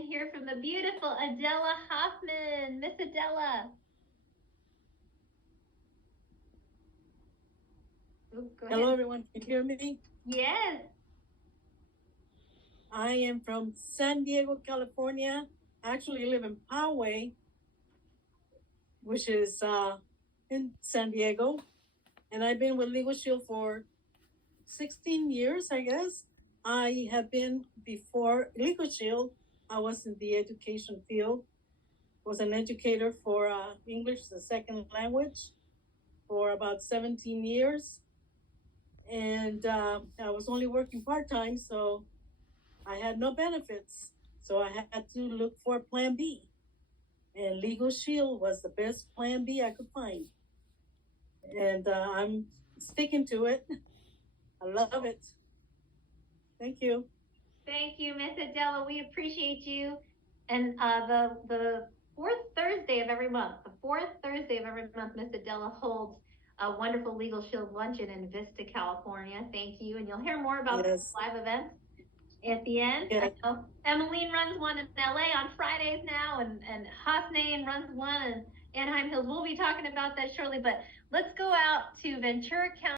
and hear from the beautiful Adela Hoffman. Miss Adela. Ooh, Hello, everyone. Can you hear me? Yes. I am from San Diego, California. I actually live in Poway, which is in San Diego. And I've been with LegalShield for 16 years, I guess. I have been before LegalShield. I was in the education field. Was an educator for English as a second language for about 17 years. And I was only working part-time, so I had no benefits. So I had to look for plan B. And LegalShield was the best plan B I could find. And I'm sticking to it. I love it. Thank you. Thank you, Miss Adela. We appreciate you. And the fourth Thursday of every month, Miss Adela holds a wonderful LegalShield luncheon in Vista, California. Thank you. And you'll hear more about this live event at the end. Yes. I know Emmeline runs one in LA on Fridays now, and Hoffman runs one in Anaheim Hills. We'll be talking about that shortly, but let's go out to Ventura County.